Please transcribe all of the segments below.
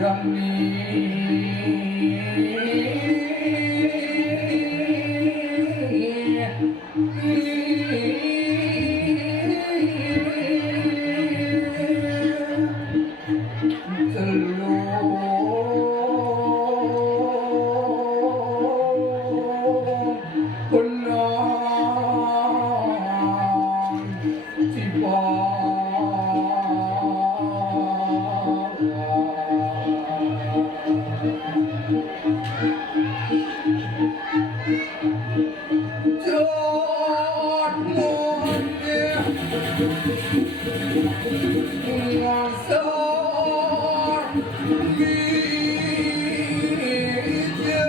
ยังมีจะรู้คนน้อยที่บอกจอดมองเนี่ยงานสอนมีเย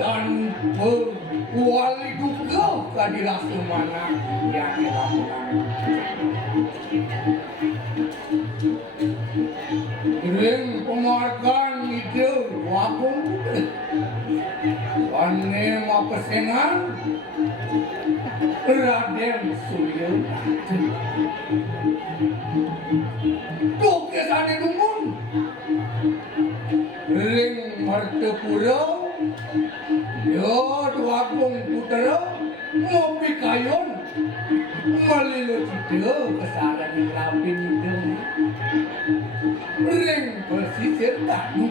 dan berwali juga kadilah semana yang dilakukan. Ring penghargaan ide wakung wane mapesengan Raden Surya tuh kesane dumun ring martapura Yod wakung putera ngopi kayon malilo cita kesana di lapin hidung ring bersisir tanu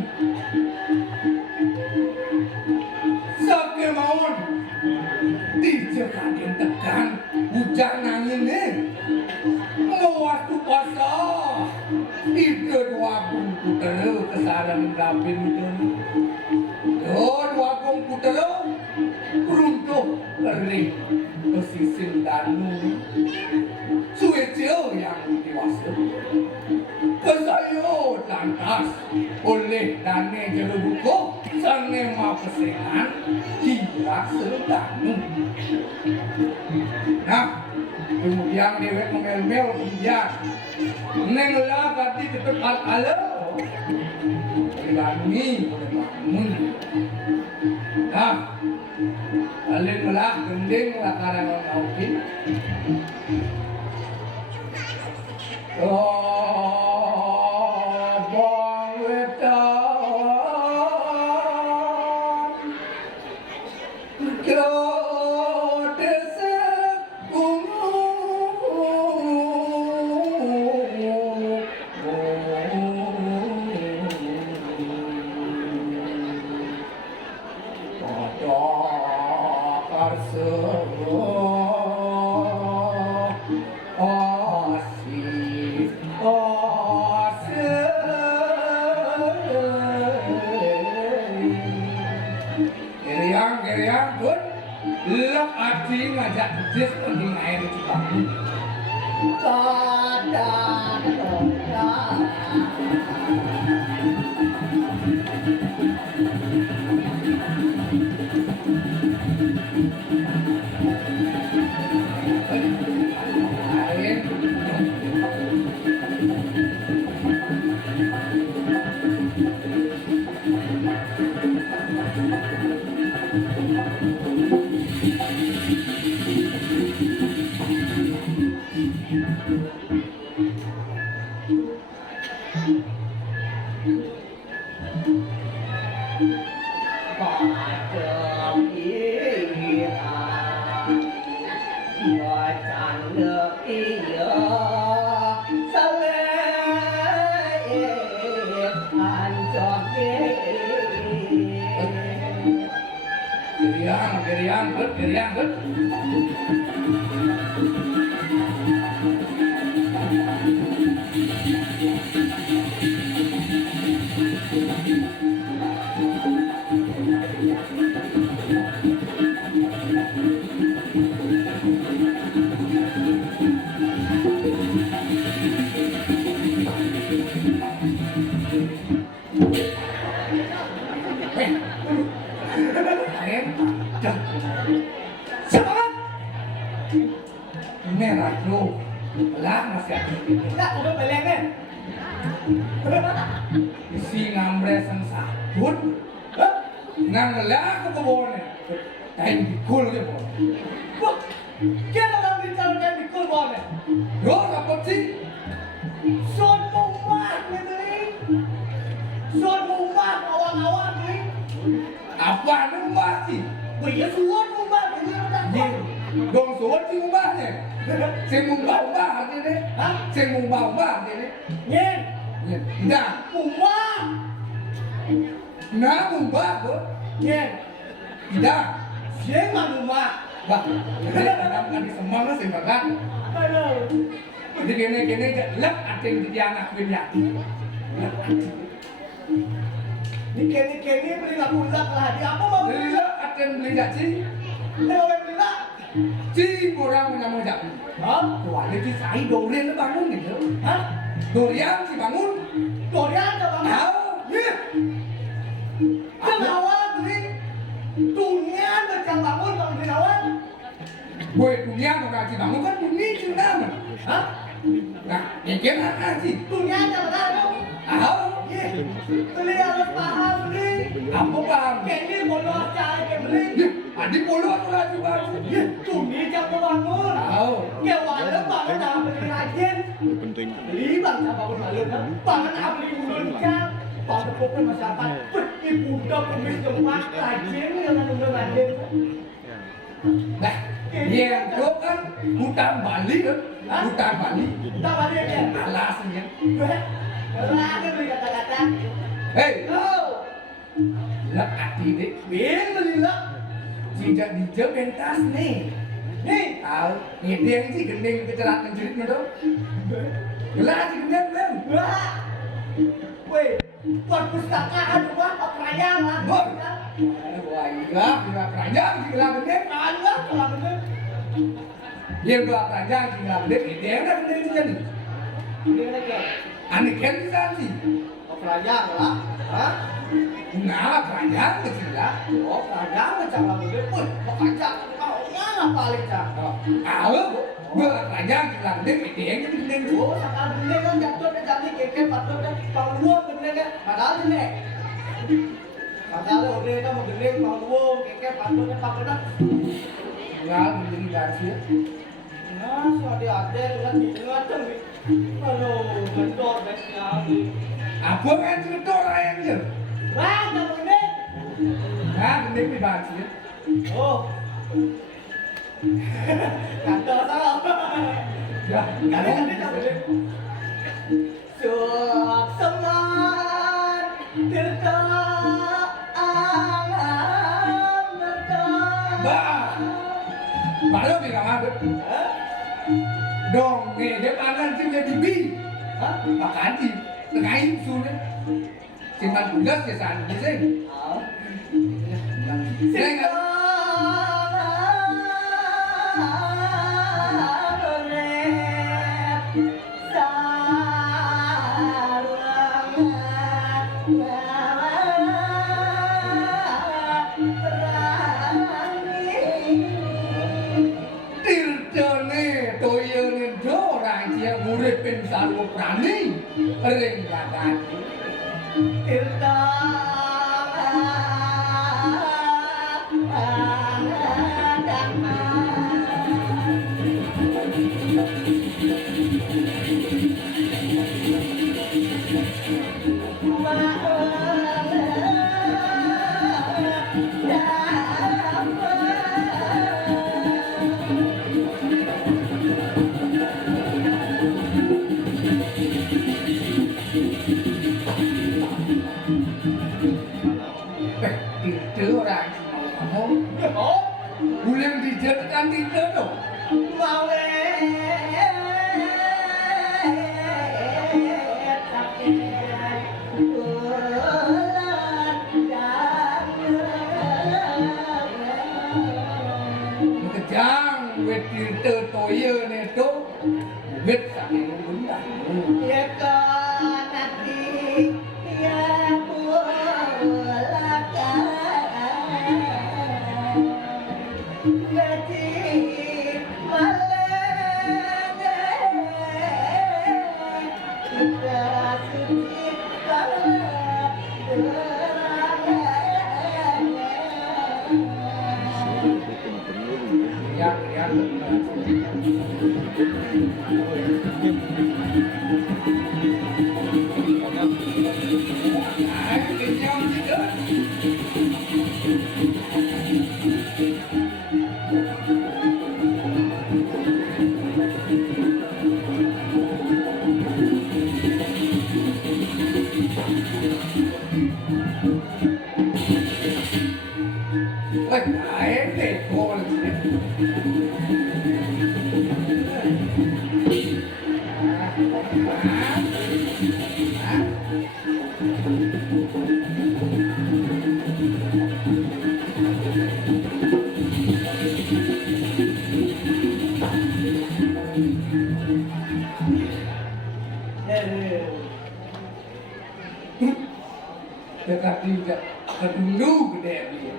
lapin itu. Yon wakong putelo, runtuh kering pesisir danu. Suweceo yang dewasa. Kesayut lantas oleh dane jelubuko sange mau kesengan kira sedanu. Nah, kemudian dewek ngomel-mel kemudian neng lah ganti tetep ala Ilani bangun. Nah, alin lah gending lah karena ngaukin. Lep arti ngajak dis mending air di Cipaku. Geriang, good. Semangat! Merah bro, lah masih ada. Enggak, udah belengnya. Isi ngambre sabut, ngamlah ke kebunnya. Kain bikul aja bro. Wah, kita orang bicara kain bikul boleh. Yo, apa sih? Son mumat nih, son mumat awang-awang nih. Apa mumat sih? Bây suốt mùng ba thì gì? Đồng suốt chứ mùng ba nhỉ? Xem mùng ba gì đấy? Hả? Xem mùng ba gì đấy? Nhìn. Nhìn. Dạ. Mùng ba. Ná mùng ba bữa. Nhìn. Dạ. Xem mà mùng ba. Vâng. Thế là làm đi semang nó xem kan. Jadi kene lep ating di anak dunia. Ini kene beli lagu ulak lah. Di apa mau beli lak akan beli tak sih? Kalau beli lak, sih orang menyambut jam. Hah? Wah, ini saya durian bangun gitu. Hah? Durian si bangun. Durian tak bangun. Tahu? Iya. Kenapa beli? Durian macam bangun kalau di lawan. Gue durian kalau si bangun kan bunyi cina. Hah? Nah, yang kena sih. Durian tak tahu. Tahu? Beli harus paham beli. Apa paham? Kayaknya bolos cari kayak beli. Adik bolos lah juga. Tuni jangan bangun. Tahu. Ya walau bangun dah beli rajin. Penting. Beli bangsa bangun malam kan. Bangun apa beli muncang. Bangun pokok masyarakat. Pergi budak kumis jempak rajin dengan udah rajin. Nah, yang itu kan hutan Bali kan? Hutan Bali. Hutan Bali aja. Alasnya. Lah beli kata-kata. Hei, lek hati deh. Biar beli lek. Jika dijauh pentas nih. Nih, tahu. Ngedeng sih gendeng kecelakaan jeritnya tuh. Gelas sih gendeng, Bang. Wah. Weh. buat pustakaan rumah perayaan lah. Wah, wah iya, gila keranjang, gila gede. Ada kalau bener. Dia gila keranjang, gila gede. Dia udah gede itu jadi. Ini lagi. Aneh kan bisa sih. Perayaan lah. Hah? Nah, keranjang kecil lah. Oh, perayaan macam lah bener. Wih, perayaan kau yang paling cakep. Gila keranjang, gila gede. Dia yang gede itu. Oh, sekarang bener kan jatuh dan jadi keke patut dan panggung bener kan. Padahal ini. Padahal udah kan mau gede panggung keke patut dan panggung. Tinggal menjadi dasar. Nah, sudah ada dengan ingatan. Aduh, bentor besnya. Apa kan cerita orang yang je? Wah, kamu gede. Nah, gede di dasar. Oh. Kantor salah. Ya, Kali kamu gede. Suap seman tirta alam berkah. Bah, baru bilang apa? Dong, nih dia pandan sih jadi bi. Hah? Makan sih, tengah itu sudah. Simpan tugas ya saat ini sih. Saya nggak. Murid pensalu prani ringgakan Tirta Tidur orang kamu Oh, boleh dijadikan tidur dong. mau Kejang wet tidur toya nih tuh wet sampai bunda. ya kan nanti ya pulakan gaji malam kita suci Ya, ya. Ayo kejang tidur. Wah, ayo deh, gol. Dekat juga, kedulu gede dia.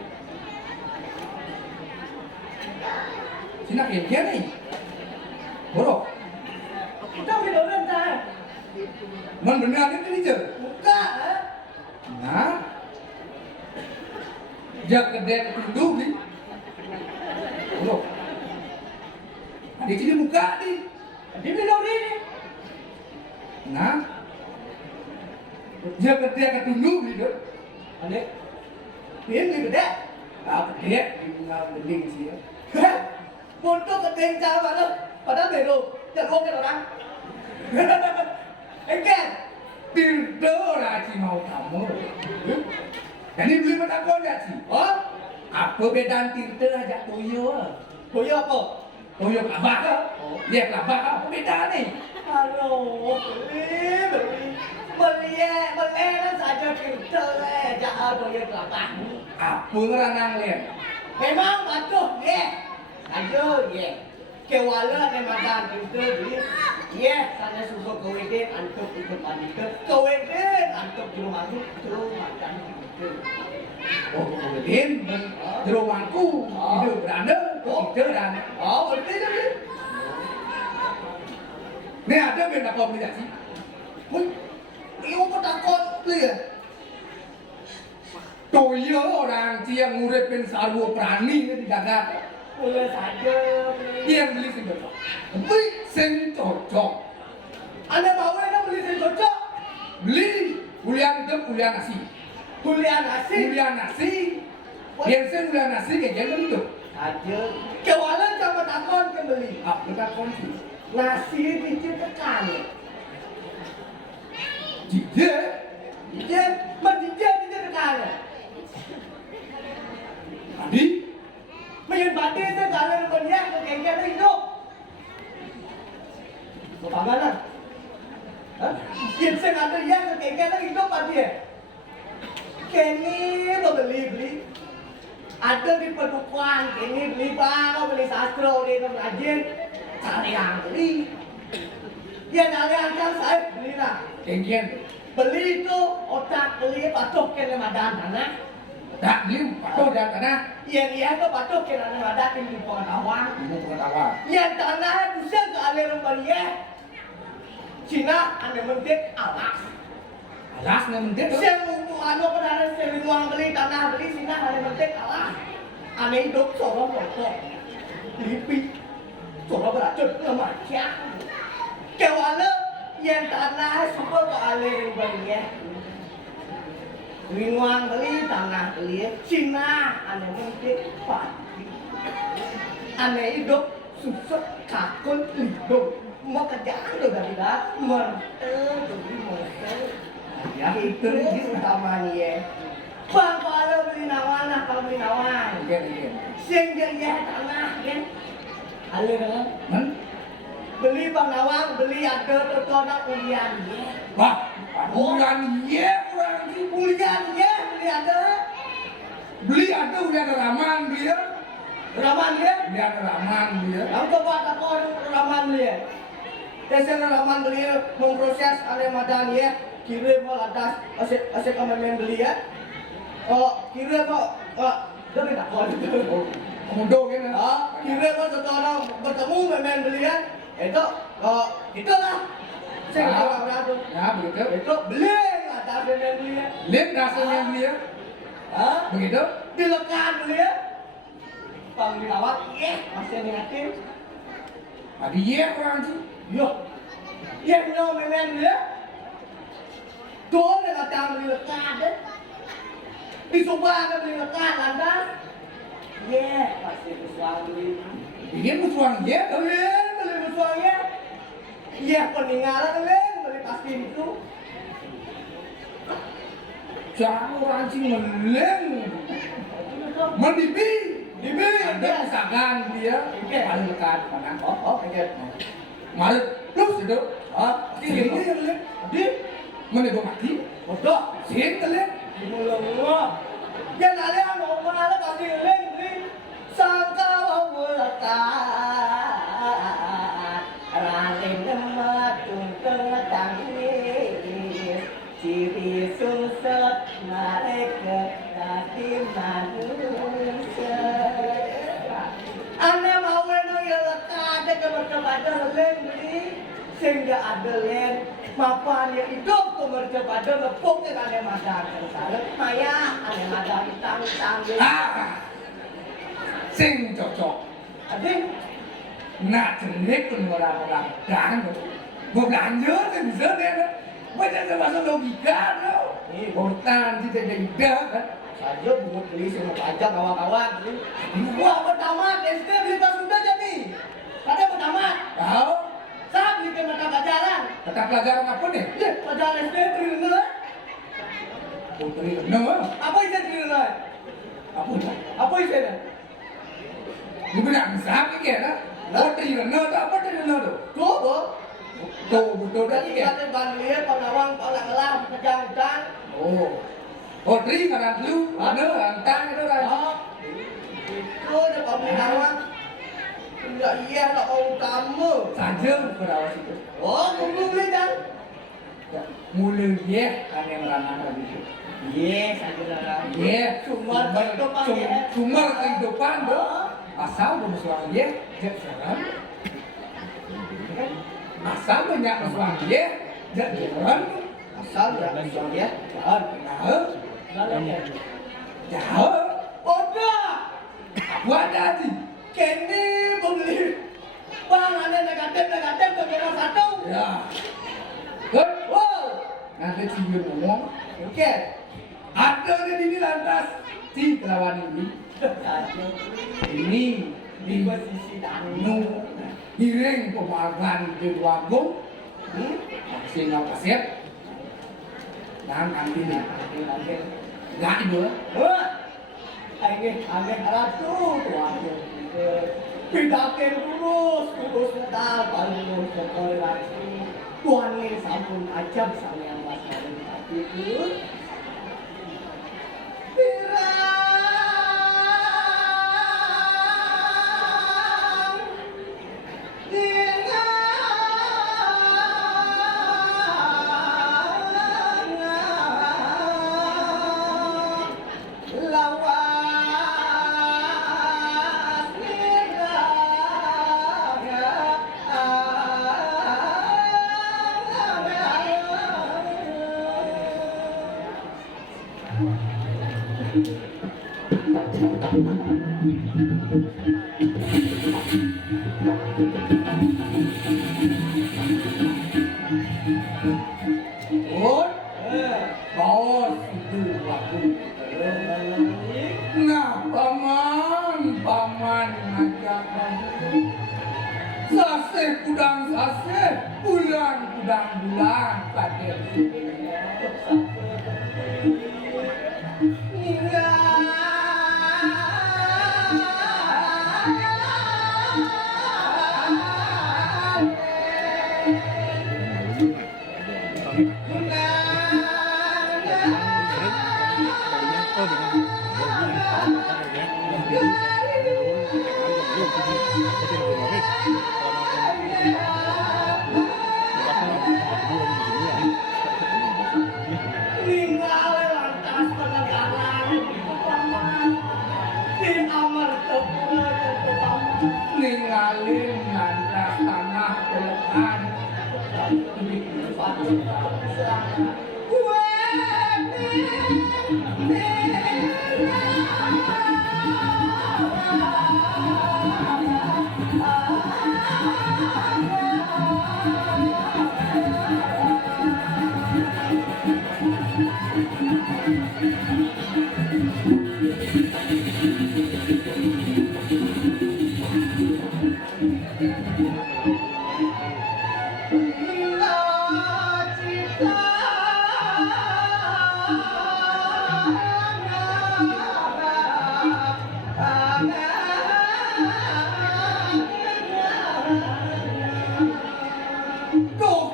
Sini kayak nih, borok. Kita video rentan. Man benar ini aja. Buka. Nah, jak gede kedulu nih. Borok. Di sini buka nih. Di video ini. Nah, jak gede kedulu nih dok. Ane. Ini gede. Ah gede, tinggal gending sih ya. Untuk keting cara mana? Padahal beda. Jangan ngomong orang. Engken. Tidur aja mau kamu. Jadi beli mata kau sih. Oh, Apa bedaan tidur aja toyo? boyo apa? Toyo kelabak kan? Iya kelabak apa beda nih? Halo, beli. Beli saja filter jangan doyan kelapa. Apa ngeranang lian? Memang betul ye. Ayo ye. Kewala ne madan filter beli. Ye, sana susu keweden antuk ikut paniter. Keweden antuk juru masuk juru madan filter. Oh, kemudian jerumangku hidup beranda, itu dan Oh, betul je. ini ada benda komunikasi. Wih, iyo kau takut dia. Toyo orang yang ngurepin sarwo prani di dagat. Boleh saja. Yang beli sing cocok. Beli sing cocok. Anda mau anda beli yang cocok? Beli kuliah hidup kuliah nasi. Kuliah nasi. Kuliah nasi. Yang sing kuliah nasi kayak jangan itu. Aja. Kewalan sama takon kembali. Apa kita kunci? Nasi diciptakan. Jije. Dia diciptakan. Tadi Main bati segala banyak kekengnya itu. Bagaimana? Yang sengaja yang kekengnya itu pasti. Kini beli. Ada di pedukuhan, kini beli bang, beli sastro, di pengajian, cari yang beli. Dia nari angkat saya beli lah. kengkian. Beli itu otak beli patok ke lemadan tanah. Tak beli atau dah tanah. Yang ia itu patok ke lemadan di pengetahuan. Ibu pengetahuan. Yang tanah bisa ke alih rempahnya. Cina anda mentik alas. Alas nggak mendek. Saya mau anu pada sering uang beli tanah beli Cina anda mentik alas. Anda hidup sorong rokok. Lipi. Sorong beracun lemacnya. Kewala yang tanah super ke alih rempahnya. Ringuang beli tanah beli Cina anda mentik pati. Anda hidup susut kakun hidup. Mau kerjaan udah tidak merte. Ya itu utamanya ya. Bang kalau beli nawan, kalau beli nawan. Iya. Sehingga ya tanah kan. Alur kan? Beli bang nawang, beli ada terkonak kuliah ya. Wah, bulan iya kurang sih. Kuliah ya, beli ada. Beli ada udah ada raman dia. Raman ya. Udah ada raman dia. Yang coba takon raman ya. Biasanya raman beli memproses alemadan ya. Kirim mau atas asyik kami beli ya. Oh, kirim mau tapi tak boleh. Komodo kan? Kirim mau seseorang bertemu memang beli ya. Itu itulah. Saya nggak berapa. Ya begitu. Itu beli atas memang beli ya. Lihat rasanya dia. Begitu. Dilekan beli ya. Panglawat, masih negatif. Ada iya kurang sih. Yo, yang no memang beli ya. Tuh dengan tangan beli lekan deh. Disumbang beli lekan lantas. Pasti bersuang beli. Ini musuhan iya. Beli bersuang ya. Peninggalan beli pasti itu. Jangan orang sih meleng. Mendibi. Dibi, Anda misalkan dia paling dekat mana? Oke. Maret plus itu. Sini Ini yang lihat. di Mana gua mati? bodoh. Sini lihat. Mula-mula. Yang ada mau mana pasti beli. Sangka mau lekat. Raling lemat tungtung tangis. Ciri susut mereka hati manusia. Anda mau yang lekat kepada leleng beli. Sehingga ada len mapan yang hidup kemerdekaan lepuk dengan ada madan sengsara maya ada madan tang Sing cocok. adik Nak jenik pun orang-orang dan gua belanja kan bisa deh. Macam termasuk logika tau. Hortan kita jadi dah kan. saja bungut beli semua pajak kawan-kawan gua pertama SD beli pas sudah jadi ada pertama Tahu? saya beli ke mata pelajaran Kata pelajaran apa nih? pelajaran SD triliuner Putri Renang. apa isi triliuner Apa itu? apa isinya Lu bilang sama kan? Putri Renang tu apa Putri Renang tu? tuh Betul. Dodat Tadi ke? kata Banlia, Panawang, Palang-Alang, Kejang-Kejang. Oh. Oh, tri ngaran lu. Mana antang itu ran. Itu ada Panawang. Enggak iya, enggak mau utama. Saja berawas itu. Oh, tunggu beli kan? Mula ye kan yang ranah tadi itu. Iya, saja lah. Ye, Sumber kehidupan ye. Sumber kehidupan tuh. Asal bermusuhan ye, jak sekarang. Asal banyak musuhan ye, jak jalan. Asal ya, bisa ya. Jalan. Nah, Jalan ya. jauh. Udah. Apa ada sih? Kini beli. Bang, ada negatif ke nomor satu. Ya. Good. Wow. Nanti cium ngomong. Oke. Ada di sini lantas si lawan ini. Ini Di posisi danu. nu hiring pemagan di Wagung. Masih nggak kasih. Dan kantinnya. Nggak ibu. Wah. Ini ratu tuan. Pidakin kurus metal, paling sekali lagi. Tuhan ini sampun ajab sama yang masalah tapi itu. Good. Bos itu Wagung. Nah, paman ngajak kamu. Sase kudang sase, bulan kudang bulan, kader. Ninggalin nandras tanah pelekan.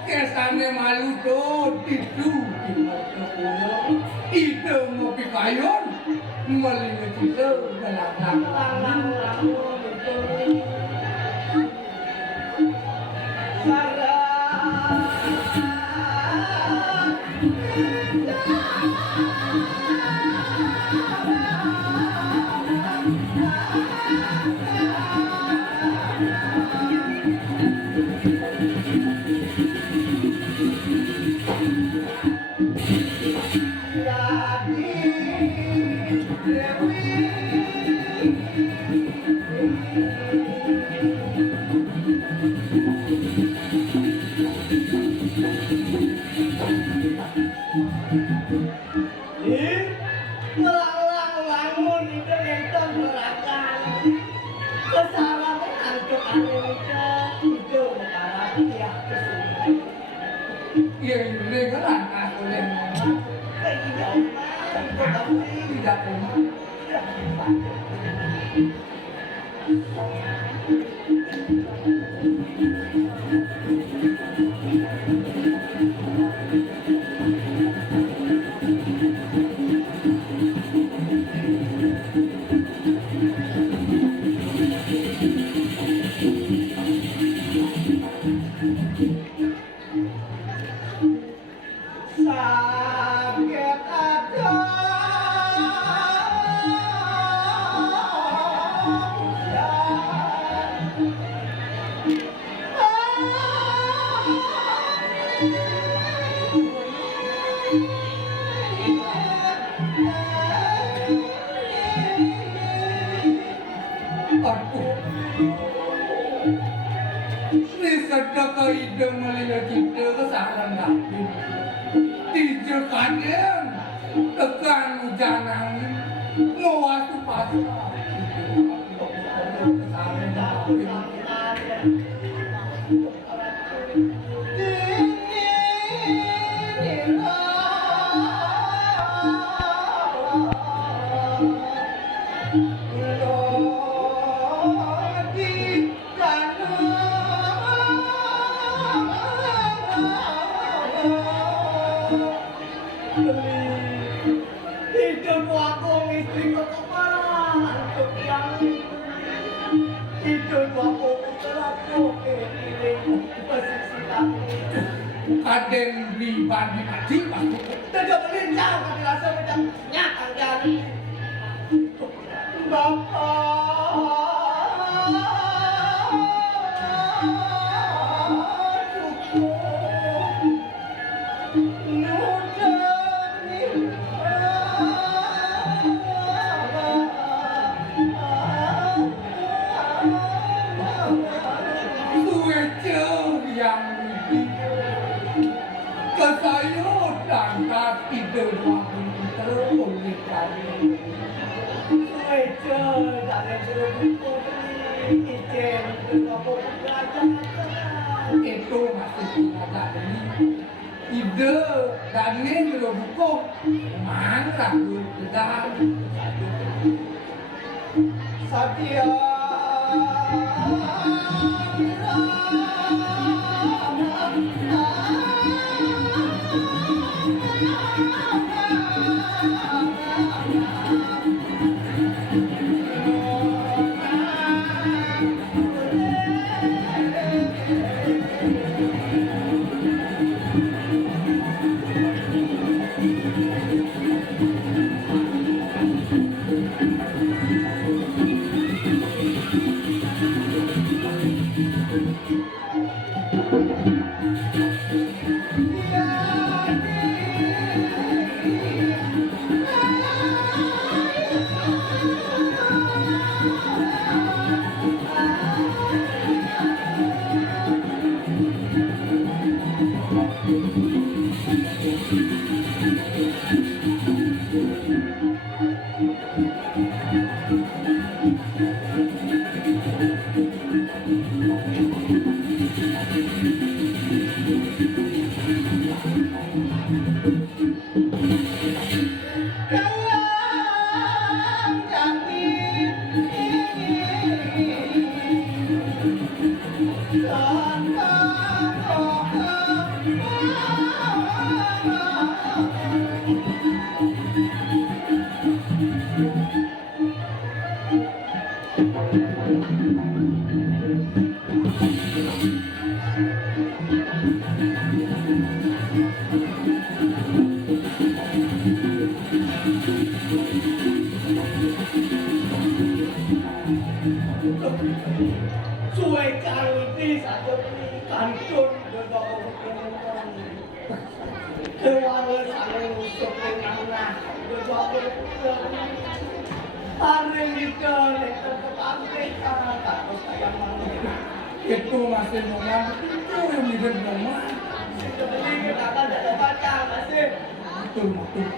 Kesane malu tuh itu itu ngopi kayon melihat itu belakang Melang-langun itu yang melakukan kesalahan untuk Amerika itu negara tiap kesini. Iya, ini kan aku yang tidak pernah. Aden tekan hujanan ngawas tu pasar Hidupku aku istriku kepala untuk yang hidupku aku terlalu pilih posisi kami. Aden pribadi mati pasti Tidak berlincah kami rasa macam nyata jadi suwe jauh yang kesayut dan kaki doang terpulihkan itu masih tidak ini ide dan ini belum buku mana belum sedang Satya Suai kali satu kantun berbawa kemudian kewalan saling usuk dengan berbawa kemudian hari itu kepantai karena takut saya mana itu masih momen itu yang hidup momen seperti kita kan ada baca masih betul betul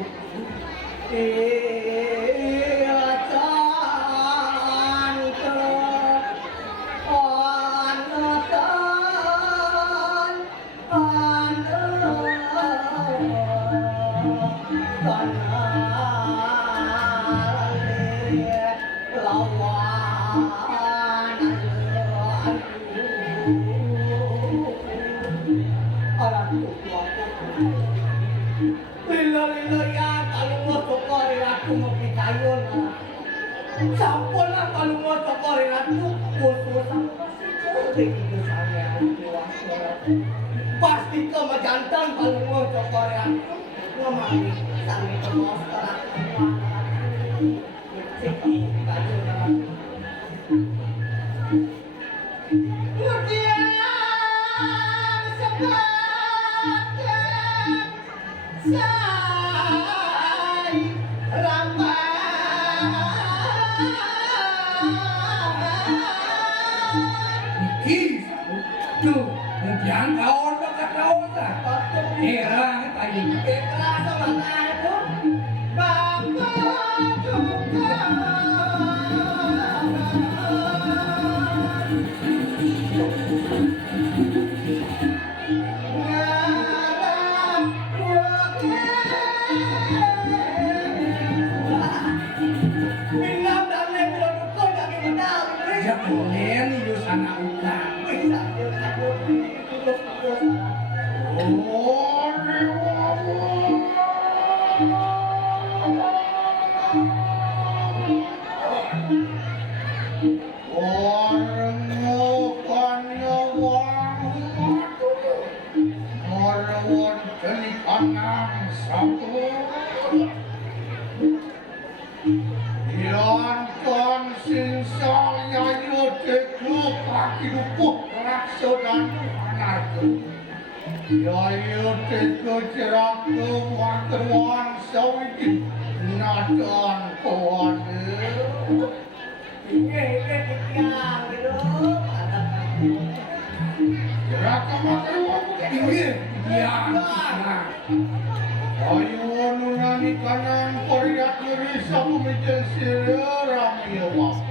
Sampun lah kalau mau cokorin aku, bos-bos sama pasti itu saya dewasa. Pasti kamu jantan kalau mau cokorin aku, ngemari sampai ke bos terak kemudian sebagai ramai tuh kemudian kawan dekat kawan tak era tadi era sama Ya boleh nih di sana udah.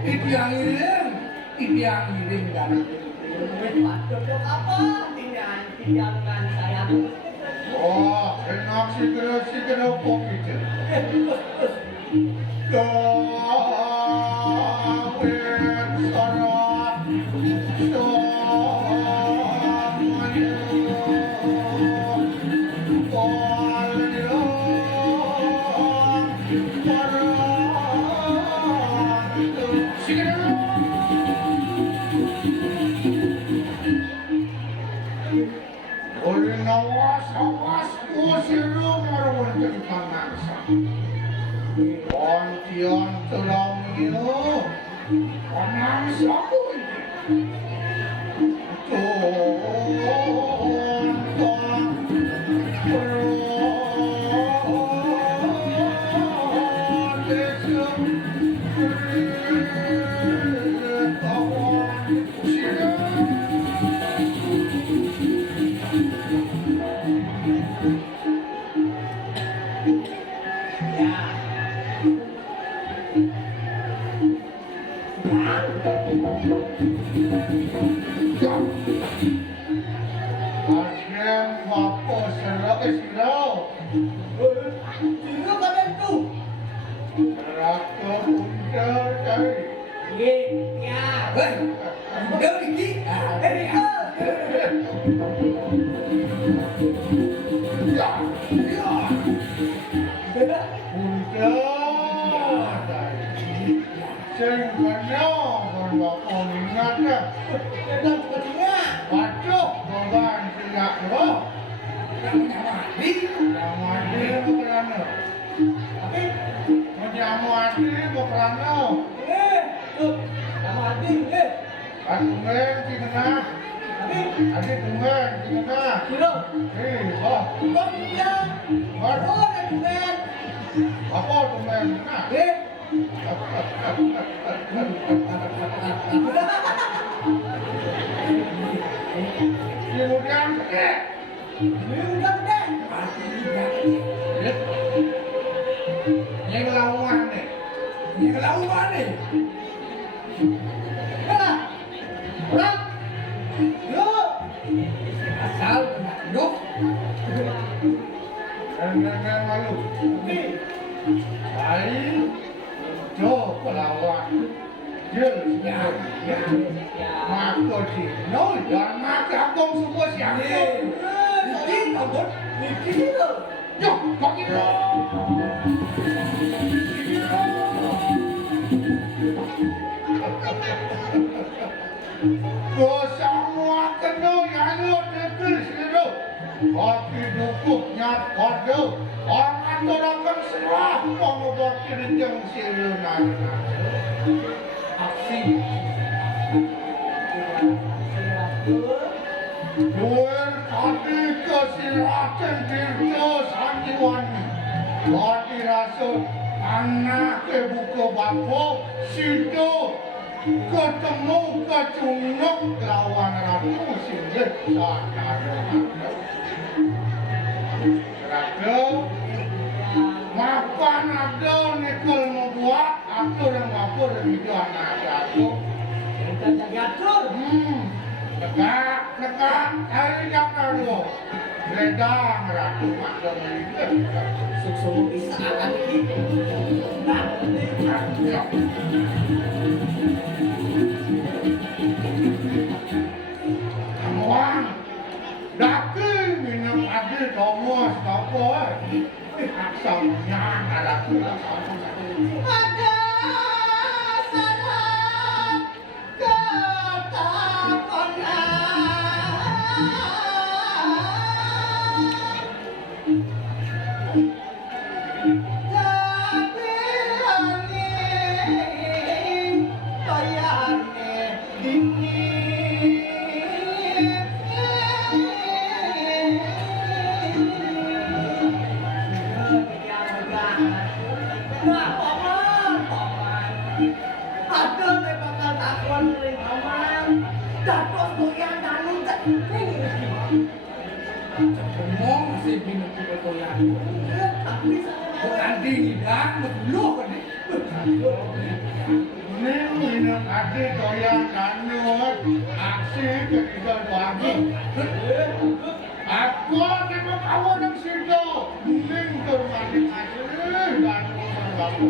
Itu yang ngirim kan. Oh, enak segera pokoknya. Kawin sorot, awas, kusiro marwon jadi panasa. Ontion tulang iyo, panasa ko ini. Asyam bapo serak sirau. Sino kalian tuh? Raka undar dari. Ya. Hei, udah Diki. Ya, Ya. undar dari. Sengkanya berbapo minatnya. Jangan sepertinya. Waduh, korban tidak loh. Yang mati bukan. Menjamu hati bukan. Tuh, sama Adi, Tungguin si kena. Adik tungguin si kena. Sino? Oh, Bang dia. Baru ada tulen. apa tungguin kena? Kemudian Lihat deh. yang lawan nih. Ini kelauan nih. Mana? Orang. Yo. Asal hidup. Dan lalu. Baik. Jo pelawan. Jel Ya, ya. maka si no dan maka abang semua siapa? Diki, kabut. Niki lo. Yo, bagi lo. Kau semua kena yang lo dekis itu. Bagi dukuknya pada orang tolakkan semua membuat kerjang silunan. Aksi. Duel tadi kesilatan dirto sandiwani. Bagi rasul anak ke buku bapo situ ketemu kecunuk lawan ratu singgit sadar. Ratu mapan ada nikel membuat atur yang ngapur dan itu anak jatuh. Kita jaga atur. Negak, hari jangan lo. Redang ratu makdo ini. Sukses bisa akan kita. Kamuang, daki minum adir Thomas kapo. Asalnya ada kurang Ada salah ada nih bakal takon ring aman. Dapat goyang danung tak ngomong masih bingung juga toyan. tapi saya Andi ngidang lu kan nih. minum adir doyan kanut. Aksi ketika bagi. Aku tengok awak yang sido. Ning termandi adir dan baru.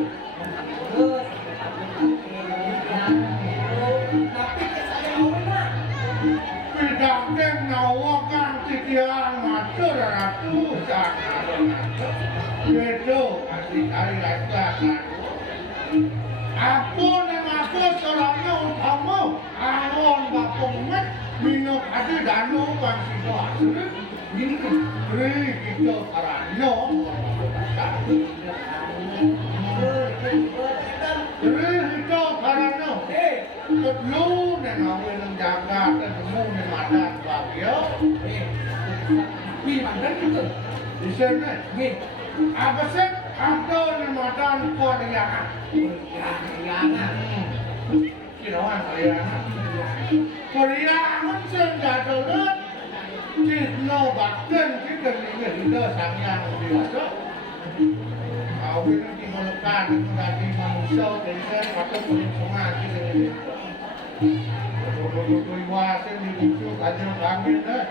tapi saya awalnya Pidangkem nawakan titian matur ratu jangan. Bedo asli kali rasakan. Aku nang aku selanya utama angon bapung met minum adir danu kan sido asli. Ini beri kita karano. Beri kita karano. Ketlu nang awe nang jaga ketemu nang madan bagio. Pi mandan gitu. Di sana. Nih, Apa sih? Ada nang madan kau yang Kirawan Korea. Korea menceng jatuh Cino bakten kita ini sangyang dewasa. Kau ini di melekat menjadi manusia dengan atau perhitungan kita ini. Wasen di itu kajian kami dah.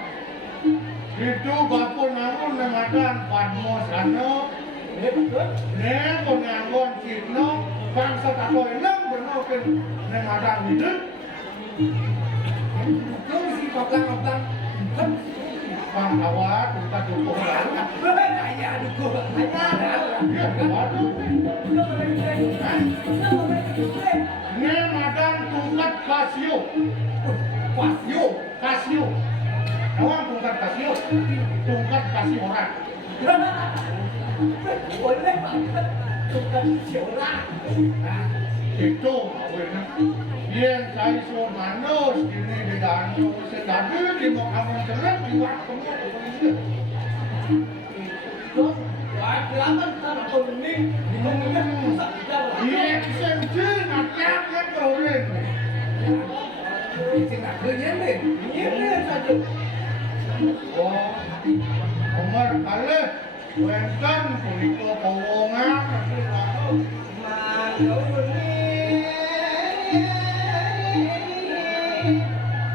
Itu bapun namun namakan padmo sano. Ne penanggon Cino bangsa takoi lang bernoken namakan hidup. lu sih koplang-koplang. Kan Bang awak tempat dukung lalu. kayak aduh Waduh. Ne madan tungkat Casio. Pasio. Casio. Awang tungkat Casio. Tungkat kasih orang. boleh banget suka dicorak. Itu awalnya. Yang saya suruh manus ini di danau sedadu di mau kamu cerai buat kamu kepolisian. Terus, kelaman kan aku ini ngomongnya susah jauh. Yang senju naknya keren. Sing tak kenyang Ini saja. Oh, Umar kali wenten punika kawongan Manggau ini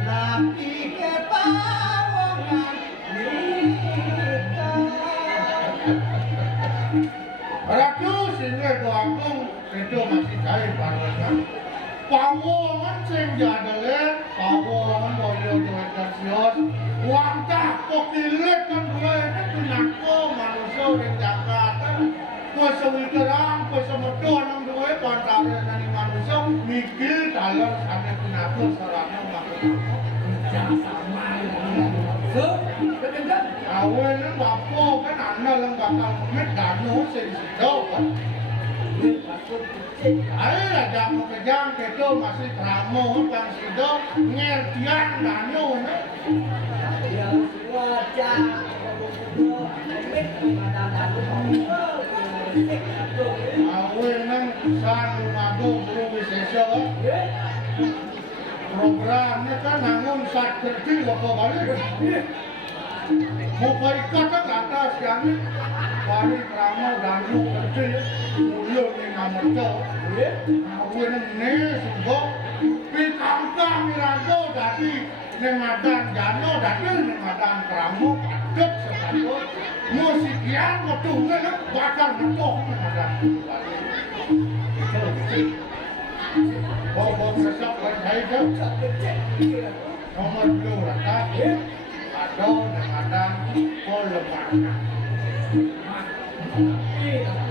nabi kepawongan Ratu sehingga doakan itu masih kaya parusan. Pawongan sing jadale, pawongan boyo jual sios. Wangkah kokilet kan dua itu nako manusia yang Jakarta. Kau sewikeran, kau semeton yang dua pantare dari manusia mikir dalam sampai kenapa serana melakukan. jangan sama. So, kedengar. Awen yang bapo kan anda yang bakal met dano sensido kan. Ayo jangan kejang kedo masih tramo kan sido ngertian dano ne. Ya wajah Awen yang san mago bro wisesyo programnya kan nangun sak kecil kok balik. Mau ikat kan atas yang ini. Wali kerama dan lu kecil. Mulut ni nama cok. Aku ini sungguh. Pikangkang mirago dari nemadan jano dari nemadan kerama. Padat sekali. Musikian metungnya bakal mentok nemadan. Bawa besok berjaya jauh. Nomor dua rata. Ada nemadan kolemakan.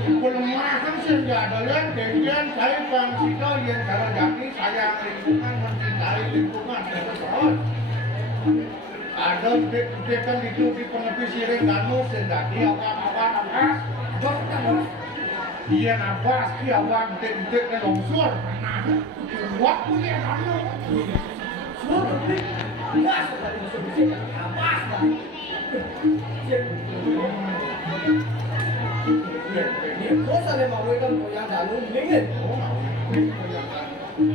Pelemahan senjata dengan saya bang Sito yang kalau jadi sayang lingkungan mencintai lingkungan terus. Ada dekan itu di pengepi siring kanu senjati awak-awak dia nabas dia awak dek ke longsor. Waktu dia kanu. Suruh beli. Gas tadi masuk di sini. Nabas dah. Kau selalu mahu ikan goyang dalu dingin.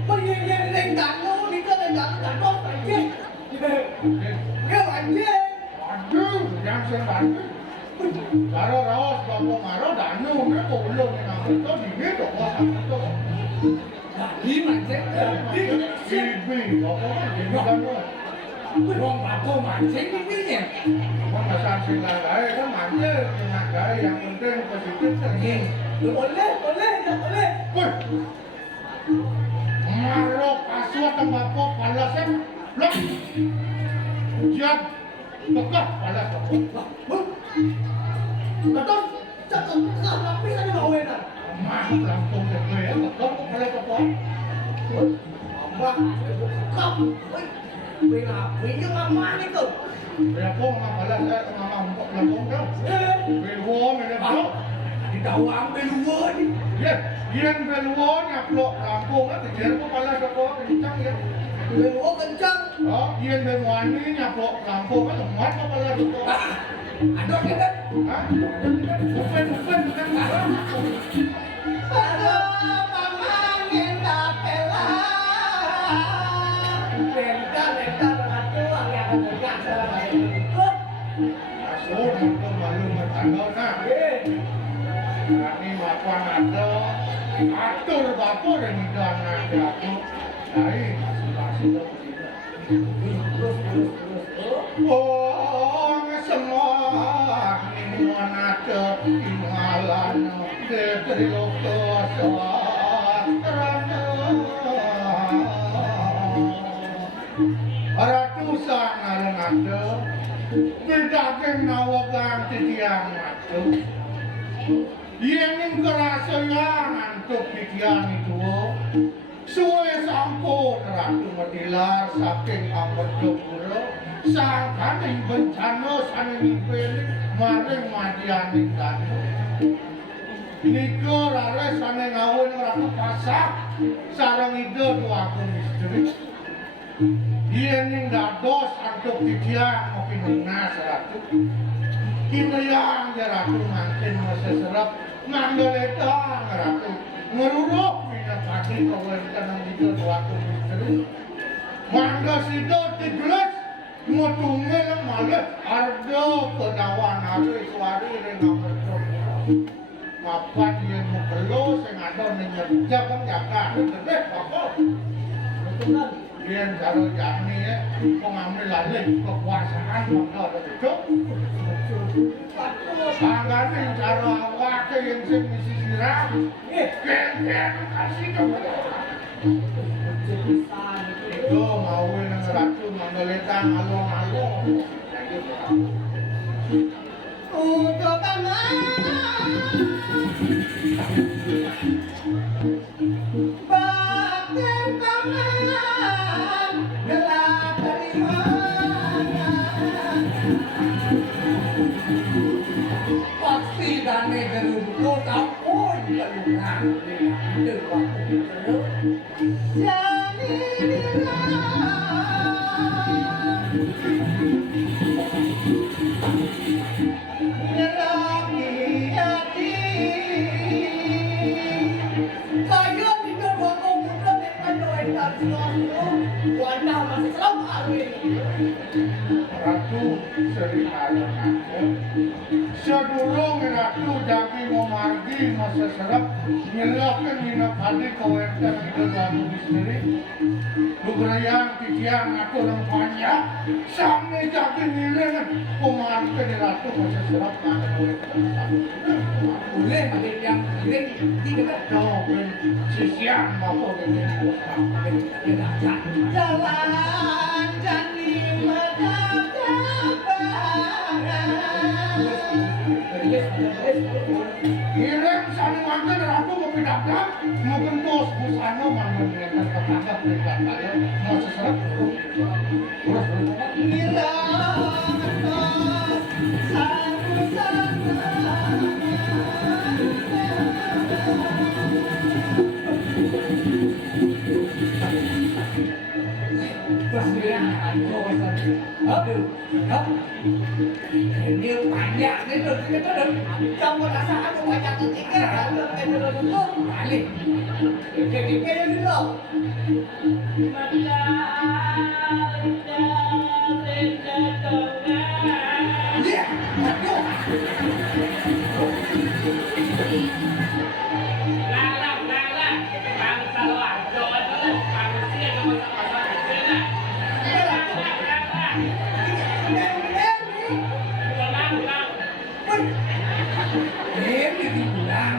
Pergi yang dalu ni kan dalu dalu pergi. Dia anjing. Aduh, yang senang. Kalau rawat bawa marah danu, mereka ulur ni nak itu dingin tu apa tu? Lagi mancing. Sibi, apa kan dingin danu. Orang bako mancing ni punya. Masalah silang gaya kan mancing, dengan gaya yang penting positif terjadi. Boleh. Woi, marah kasuat tembakau palasan, loh, jat, bekah palasan. Betul. Cakap tapi kan mahu enak. Mah langsung terkaya, bekah palasan. Abang, kau, bila punya lama ni tu. Berapa malah saya mama untuk langsung dah. Berapa mana bau? Di tahu ambil luar ni. Ya, yang berluar nyaplok langsung lah. Terjadi pun pala sekolah kencang ya. Lewo kencang. Oh, yang berluar ni nyaplok langsung kan muat pun pala sekolah. Ada kita. Hah? Bukan. Ada paman yang tak pela. Lenta ratu yang bergerak dalam hidup. Masuk untuk malu bertanggal nak. Kami makan ada, atur bapa dan hidup ada aku. Dari masing-masing tu begitu. Oh, semua ini ada tinggalan terlalu kesalahan. Ratusan orang ada, berdagang nawakan titiang matu. Yang kerasanya ngantuk titiang itu, suwe sampo ratu matilar saking amat jepuro, sangkan yang bencana saning pelik maring matianing tanu. Niko rare saning awin ratu pasak, sarang ide dua aku misteri. Dia ni dados antuk titiang maupun lunas ratu. Kinayang dia ratu mantin masa serap nganggaletang ratu. Ngeruruk minat pagi kawan kanang itu dua aku misteri. Mangga sido tigres ngotungel malah ardo kedawan hari suari dengan bercoba. Mapan dia mukelo sing ada ning nyejak kan jaga terus apa. Betul. Dia kalau jami pengambil alih kekuasaan maka betul. Angkat yang cara awak yang misi siram, kan kasih kepada. Itu mau yang ratu menggeletan alung-alung. Untuk paman. Batin paman gelap dari mana? Pasti dane gerung kota pun kelungan itu waktu itu. Jadi nyerahi hati. Saya tidak mau muda dengan doa dan suatu. Wanda masih selalu Ratu sering ada aku. Sedurung ratu jadi memargi masa serap nyelokkan minap hadi kawentan kita baru istri. Lugrayan tikian aku orang banyak sampai jadi nilai pemargi di ratu masa serap ada kawentan. Boleh pakai yang ini tidak Jauhin sisian maupun ini tidak ada. Jalan jadi Kirim saling wanita ratu kepidaknya mungkin bos busana mana mereka tertangkap mereka kaya mau seserap terus Ini banyak nih tuh kita tuh Trong perasaan aku banyak ketika kayak dulu balik. kayak dulu Iya, aduh. Ini dibilang.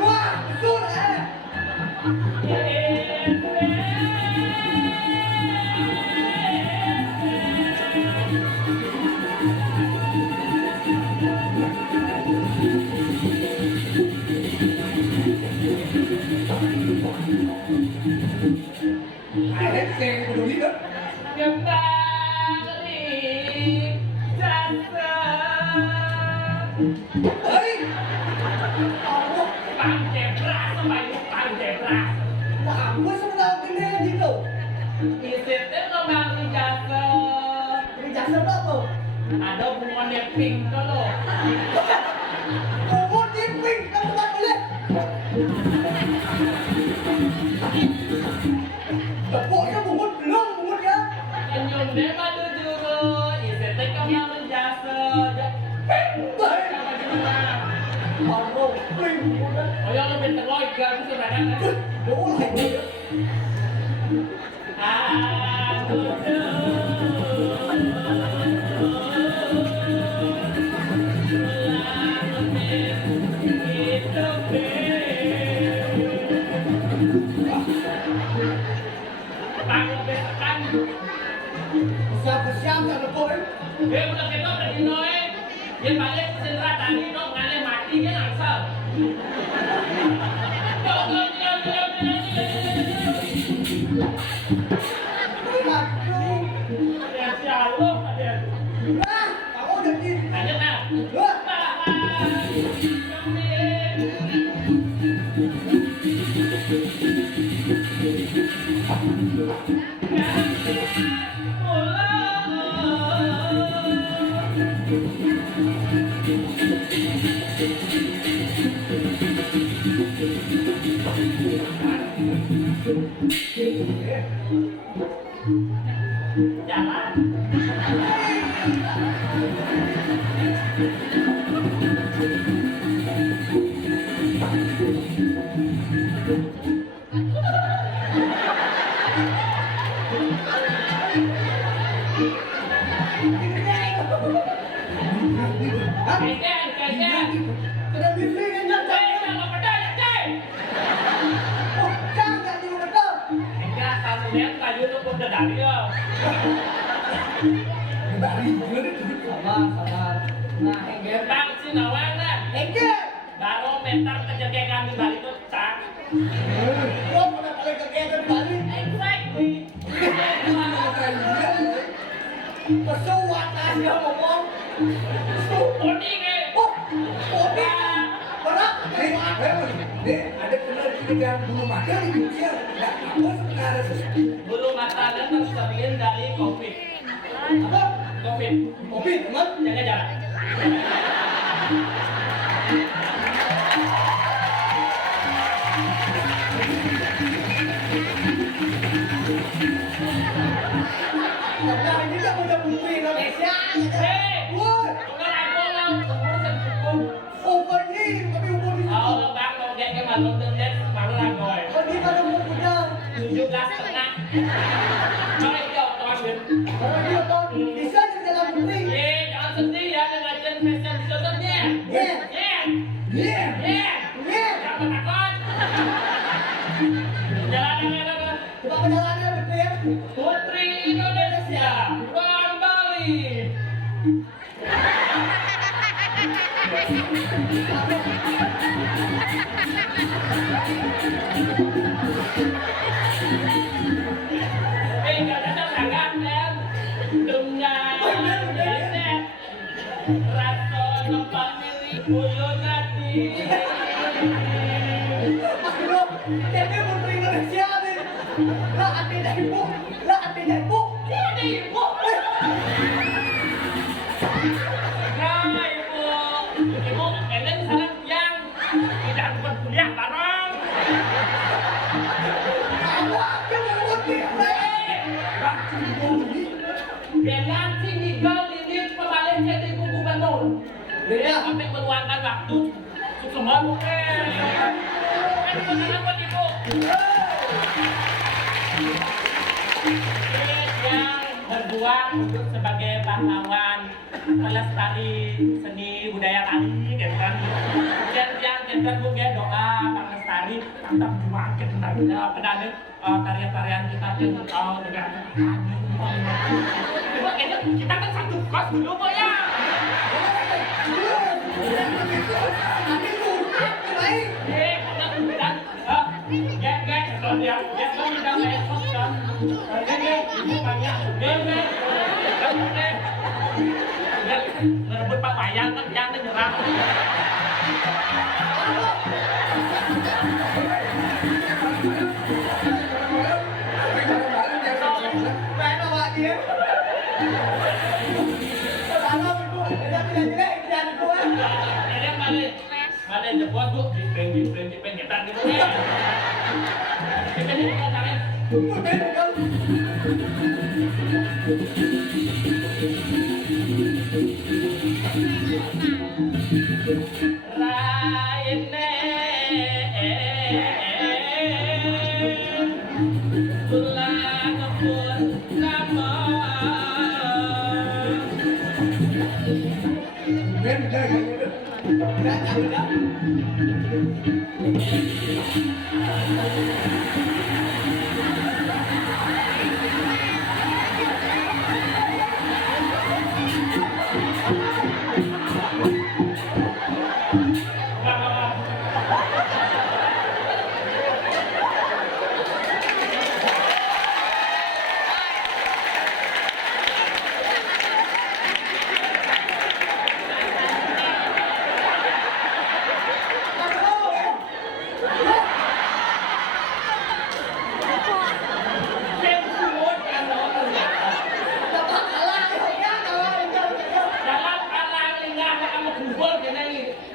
Wah, betul Ada yang peduli kan? Hei, Aku sebenarnya ini gitu. Ini jasa apa? Ada hubungannya pink kalau Umur diping, kamu tak boleh. Tepuknya umur belum umur ya. senyum deh madu juru isete kamu jasa Baik. Aku ping umur. oh yang lebih terloy kan sebenarnya Umur lagi. Siap-siap tak boleh. udah kita pergi noe yang balik sentra tadi dong ngalih mati dia langsung Aduh. ya si Allah ada Nah, kamu udah di. aja nah Wah. jalan kayaknya Sudah bising kan jangan. jangan pedang cai Oh, jangan di betul. enggak kamu lihat kayu lu udah dari ya Bari, gimana tuh? Sabar. Nah, engger. bang si nawang lah Engger. barometer kejegekan di Bali tuh cak Gua pernah kali kegiatan di Bali. exactly Pesuat nasi ngomong. Odi ke Oh, kopi. Berat. Ada benar kita yang belum makan itu dia nggak apa sekarang. bulu mata dan terserin dari covid Apa? covid Kopi, teman. jaga jarak Nah, ini kan udah putri Indonesia. Hei, Woi, udah aku lah, urusan hukum. umur ini, tapi umur ini. Bang, mau kayak gimana? Lihat baru lah gue. Oh, dia pada umur muda. 17,5. Mau itu teman-teman. Kalau dia tuh bisa jadi dalam putri. Jangan sedih ya dengan fashion designernya. Yeah. Yeah. Yeah. Jangan takut. Jalan. Coba perjalanannya betul ya. Putri Indonesia kembali. Kadang sangat dan dengan ini rasa tempat milik buyut nanti. Aduh, jadi putri Indonesia nih. Lah artinya ibu. Dia ada ibu. Nah ibu, kalian sekarang yang tidak berkuliah bareng. Aku mau putri. Dengan tinggal ini pembalik jadi ibu gubernur. Dia sampai meluangkan waktu semua mungkin. Kan beneran buat ibu. Yang berjuang untuk sebagai pahlawan pelestari seni budaya tari, kan? Dan yang kita juga doa Pak Lestari tetap juang kita pedane tarian-tarian kita dengan coba kita kan satu kos dulu Pak ya. Ngerebut Pak Wayang kan yang nyerang. Main awak dia. Salam ibu, tidak jelek jangan ibu. Kalian balik jebot bu, dipeng kita di sini. Dipeng di tangan. Raine tulang pun nama.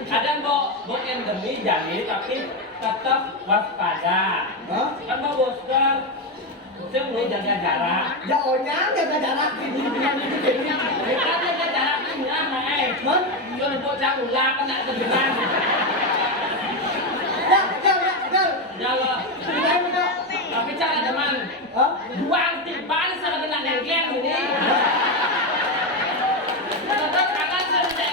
Ada bok yang demi jadi tapi tetap waspada. Kan boskan, saya mulai jaga jarak. Ya onyang jaga jarak ini. Kita jaga jarak ini lah, Man, kalau bocah ulah kan nak terdengar. Jalan. Tapi cara teman. Buang tiban sama dengan nengkel ini. Tetap akan selesai.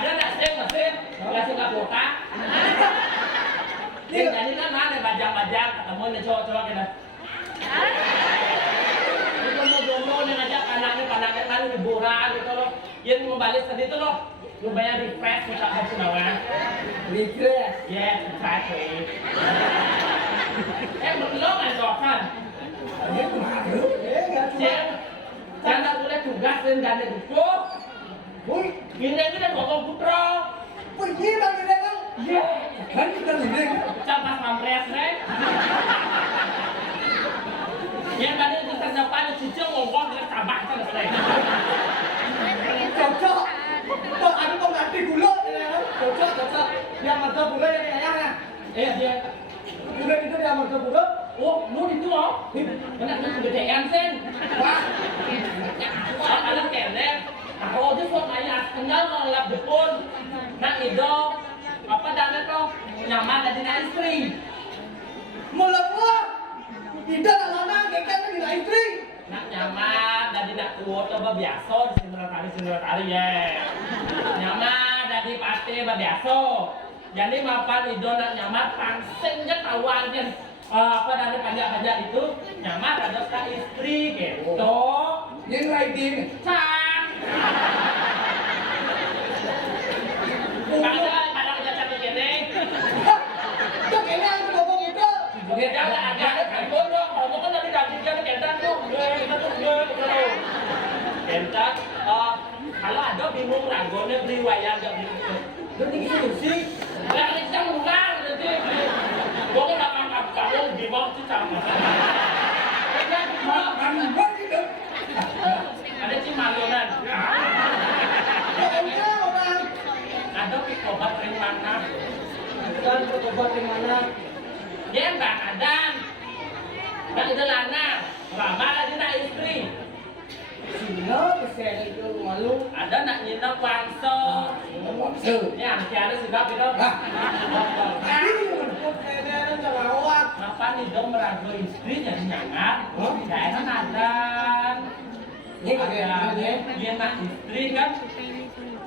Ada nak sih mesin, nggak suka buka. Jadi kan mana bajang-bajang ketemu nih cowok-cowok kita. Ini jomblo nih ngajak anaknya kan liburan gitu loh. Yang mau balik tadi itu loh, lu bayar refresh kita harus nawan. Refresh. Yes, exactly. Belum ada kan? Jangan boleh tugas dan dana cukup. Gini kita ngomong putra. Pergi bang ini kan? Iya. Kan kita lihat. Campas mampres nih. Yang tadi itu terdepan cucu ngomong dengan tambah selesai. Cocok. Kok ada kok nanti gula ya? Cocok. Yang mata gula yang dia. Udah itu dia mau budak. Oh, lu itu oh. Kena kegedean sen. Wah, Alam kene. Ako di so maya kenal ngelap depon. Nak ido apa dana to nyaman ada na istri. mula-mula tidak nak lanang kekek di istri. Nak nyaman dari nak kuat apa biasa di sinura tari ya. Nyaman dari pasti apa biasa. Jadi mapan ido nak nyaman pangsingnya kawan kan. Apa dari panjang-panjang itu nyaman ada ke istri gitu. Yang lain Cang. Kadang aja capek gini. Cok ini yang ngomong itu. Dia jangan ada kandung dong. Kamu kan tadi daging kan kentan tuh. Kentan. Kalau ada bingung ragonya beli wayang gak beli. Jadi gitu sih. Yang bisa murah jadi. Gua kan makan kamu di bawah sih sama. Ada cimalunan. Cok ini orang. Ada pikobat ring mana? Dan obat yang mana? Dia mbak adan. Dan itu lana. Mama lagi nak istri. Sino kesen itu malu. Ada nak nyinap wangso. Ini anak ada sebab itu. Kenen jangan awak. Kenapa nih dong meragu istri jadi nyangat? Saya kan ada. Ada dia nak istri kan.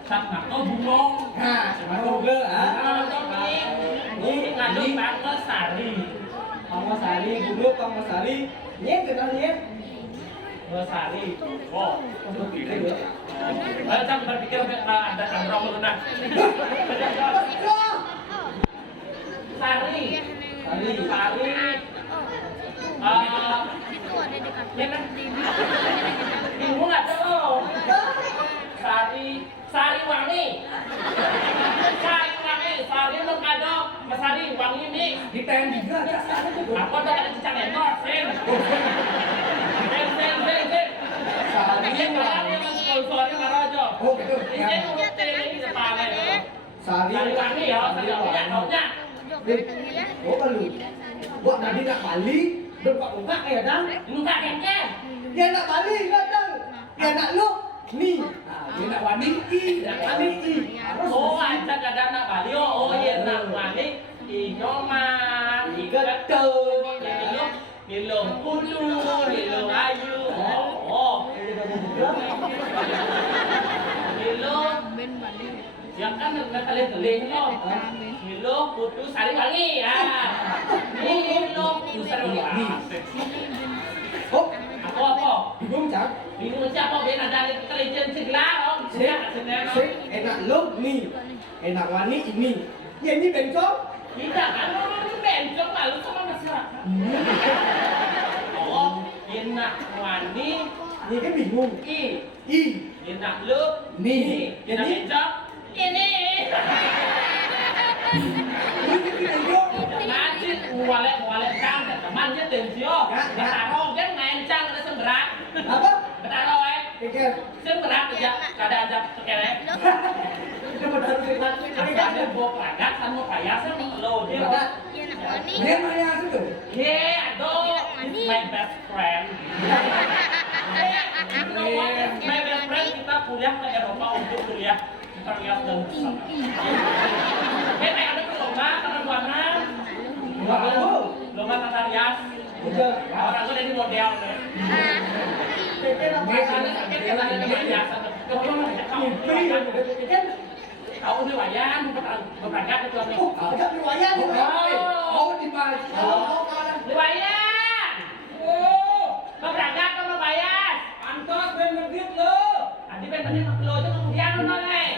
Sama kau bungong. Nah, malu ke ah. Ini ngadu Pangma Sari. Pangma Sari, guru Pangma Sari. Nyet kenal nyet. Sari. Oh, jangan berpikir ada kandrong lunak. Sari. Sari. Ya kan? Bingung nggak tuh? Sari wangi. Sari lu kado. Sari wangi nih. Kita yang juga ada sana juga. Aku udah ada cicak ekor, Sen. Sari Ini kalian yang sponsorin Marajo. Oh gitu. Ini mau tele di depan itu. Sari. Sari wangi ya, sari wangi taunya. Oh kalau buat tadi nak Bali, buka ya dang. Enggak kayaknya. Dia nak Bali enggak dang. Dia nak lu nih. Dia nak wanita. Nak wangi. Oh, aja kada nak Bali. Oh, iya nak wangi. Inoman, ikatul, nilong putu, nilong ayu. Oh. Nilong. Yang kan ngetelin-telin loh. Nilong putu sari wangi ya. Nilong putu sari wangi. Oh, Apa? bingung cak. Bingung siapa ben ada intelijen segala om. Sik, enak lu nih. Enak wani ini. Ya ini bencong. Tidak kan lu bencong malu sama masyarakat. Oh, enak wani Ini kan bingung. i. Enak lu Nih. enak bencong ini. Majid walek kang teman dia tensio. Betaro kan mencang ada semberat. Apa? Betaro Pikir. semberat aja kada ada sekere. Itu benar cerita. Ada bok ragat sama payah sama lo dia. Dia mana situ? Yeah, aduh, it's my best friend. My best friend kita kuliah ke Eropa untuk kuliah perlihat dan kayak ada ke lomba lomba tata rias. Orang gue jadi model deh. Pikir apa? Kita ada hiasan. Kau udah wayang, berangkat itu nih. Oh, agak riwayat itu. Oh di mana? Lumayan. Oh, berangkat ke lumayan. Antos ben ngedit lo. Adi ben ngedit lo itu kemudian lo nih.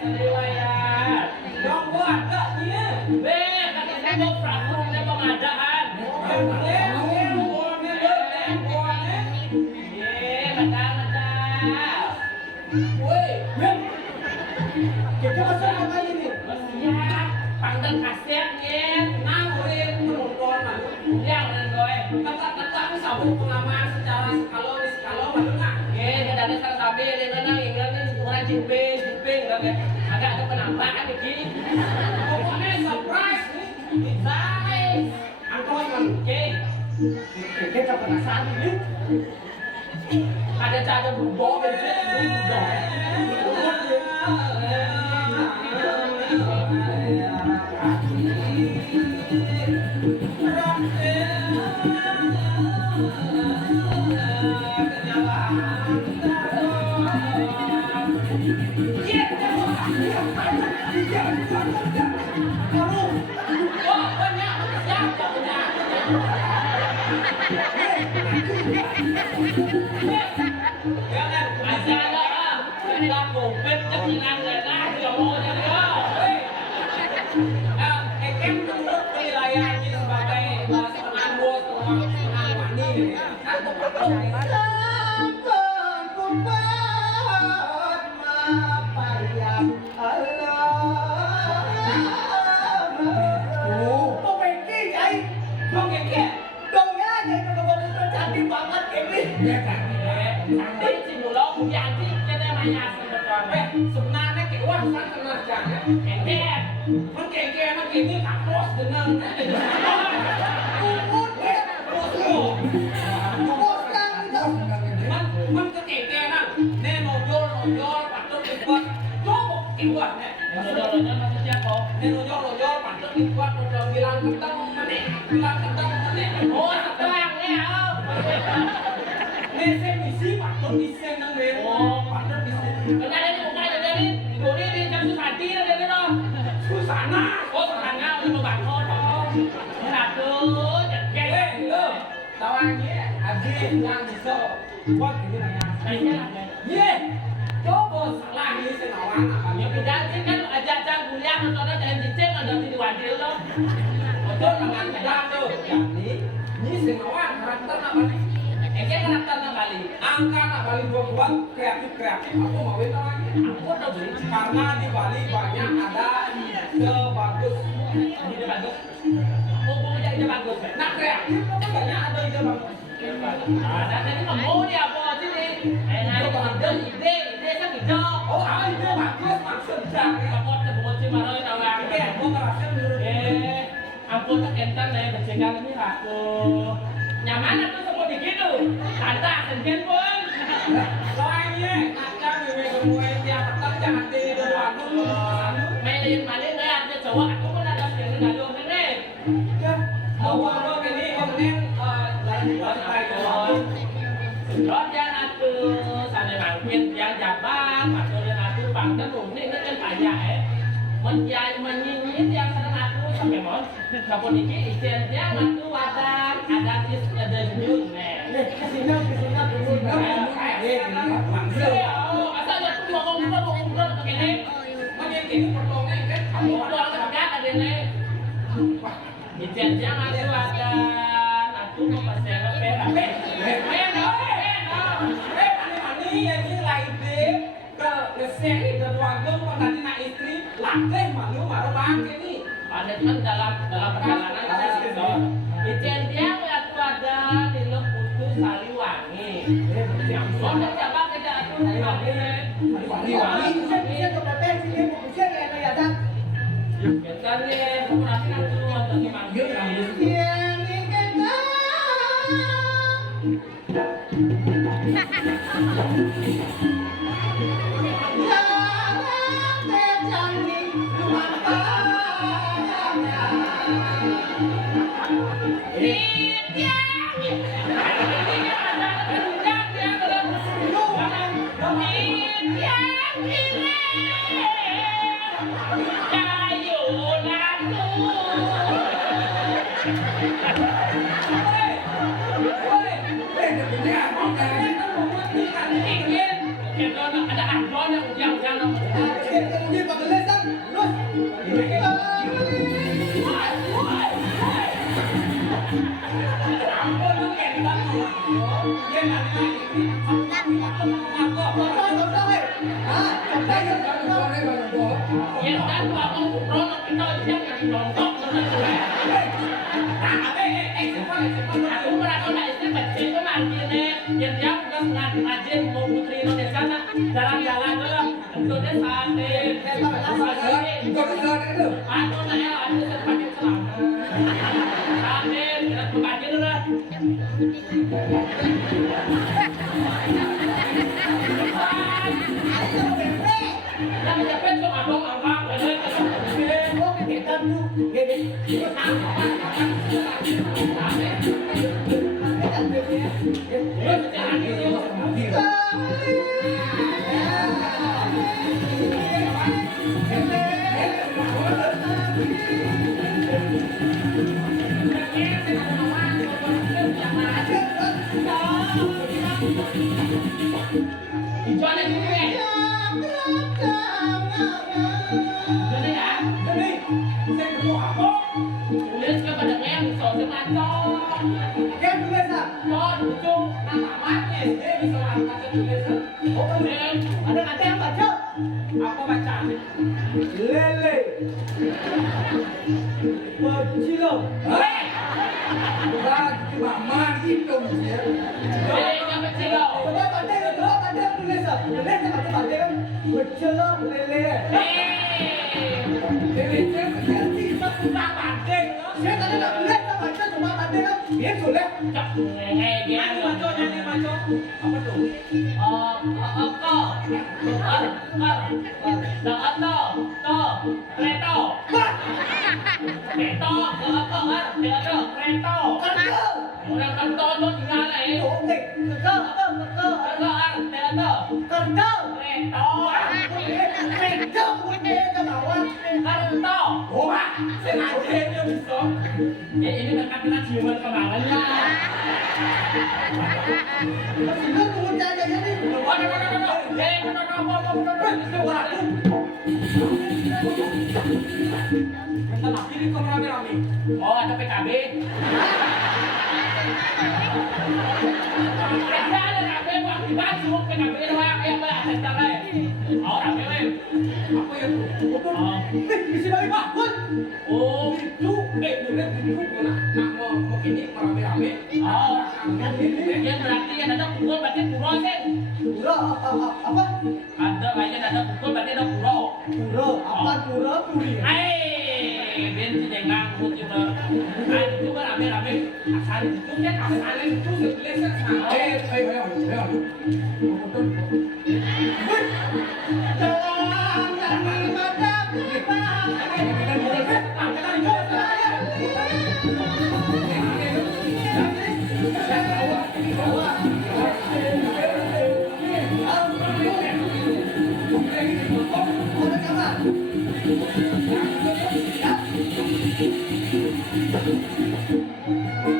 Riwayat. Dong gua ada dia. Be, kata saya mau prakrum dia pengadaan. Yen, ngawurin penonton malu. Yang nengoy. Kata-kata aku sabuk pengalaman secara skala malu nggak? Yen, dari salah sabi, dia nang ingin orang jiping kan ya. Agak ada penampakan begini. Pokoknya surprise nih. Surprise. Angkot malu. Kita penasaran ini. Ada cara berubah berubah. Sebenarnya kayak wah kan kena jangan enggakมันเก่งๆมันเก่งนี่ขับรถเดินนั่งนะมันก็เก่งๆนะแน่นอนโยนปัดต้นติดวัดโยบอกติดวัดเนี่ยโยนmaksudnya kokแน่นอนโยนปัดต้นติดวัดเราbilang ketemu menit bilang ketemu menit oh sekarang yaนี่เส้นมีซี่ปัดต้นมีเส้นนั่งเลยปัดต้นมีเส้นแล้วได้ที่ผมได้เลยนี่ดูนี่จำสุสานตีแล้วเลยเนาะสุสานหน้าโอ้สุสานหน้ามันมาบังคอท้องขนาดเกินจัดแกเล่นเลิกตาวนี้อาบีyang bisa buat ini namanya kayaknya ye coba salah ini senawan apa ya bidang sih kan ajak kuliah nontonnya jangan dicek ada di wadil loh betul dengan bidang tuh ini senawan karakter apa nih karakter Bali angka Bali buat kreatif aku mau itu lagi aku udah beli karena di Bali banyak ada ide bagus mau ide bagus nah kreatif kan banyak ada ide bagus ada tadi mau dia apa sih nih ide kan ide oh ide bagus maksudnya aku sebut sih marah tahu lagi aku ngerasa aku tak kental nih bercekan ini aku nyaman aku semua begitu tanda sendiri pun soalnya kacang ini semua yang tetap jangan tidur aku main ada cowok aku pun ada yang gaduh nih awal ini kemudian lagi baik rốt yang aku sampai mangkin yang jabang atau yang aku bangten ini kan banyak menyinyi yang senang aku sampai mon kapon iki ijennya aku ada nyun kesini dulu asal aku ngomong begini menyinyi pertolongan kan kamu ada nih ijennya aku mau pasang ini lain deh kesini dan waktu tadi nak istri latih malu baru bangkit nih ada kan dalam perjalanan ijen dia aku ada di Lekutu Saliwangi yang sudah coba kerja aku Saliwangi bisa kebetulan sini bisa nggak ya dan kita nih kurang aku untuk dimanggil ada amplon yang Ini pakai lesan, terus. Aku merasa istri kecil itu marginnya, yang dia bukan ngajin mau putri Indonesia nak jalan-jalan tuh lah, tentunya sate, Kau tu salah ada. aku nanya ada sepakai celana, sate, kita berbagi dulu lah. Yang cepet tuh abang angkat, Dijualnya gue. Jadi ya, Jadi, saya ketemu apa? tulis kepada yang soal mantap. Dia tulis ah. Ton, ujung, nama mati, bisa angkat tulisan. Oh, ada kata yang baca. Apa baca? Lele. Pecilo. Hei, Lagi mama hitung dia. yang kecil. Coba baca tulis ah. Tulis baca kan. Pecilo lele. Lele jadi Tak banding loh. Saya tadi tak tulis tak baca cuma baca kan. Dia tulis. Dia baca. Apa tuh? Kereta. Kerja. Orang kantor tuh tinggal eh. Oke. Kerja apa? Kerja. Kerja. Kerja punya ke bawah. Wah, sengaja dia bisa. Ya ini dekat-dekat ciuman kemalannya. Masih tunggu jaga jadi. Oh, ada PKB. Ada PKB, buat dibantu PKB doang. Yang ada oh, PKB. apa ya tu? Oh. Bisa balik Pak. Oh, Itu bukan itu nak mau ini rame-rame. oh, yang berarti yang ada pukul berarti puro sen. Pura apa? Ada kayaknya ada pukul berarti ada puro. Pura apa? Pura puri. Benci dengan putih lah. Itu kan rame-rame. Asal itu kan asal itu sebelah sana. Ayo. Betul. Jangan mata Thank you.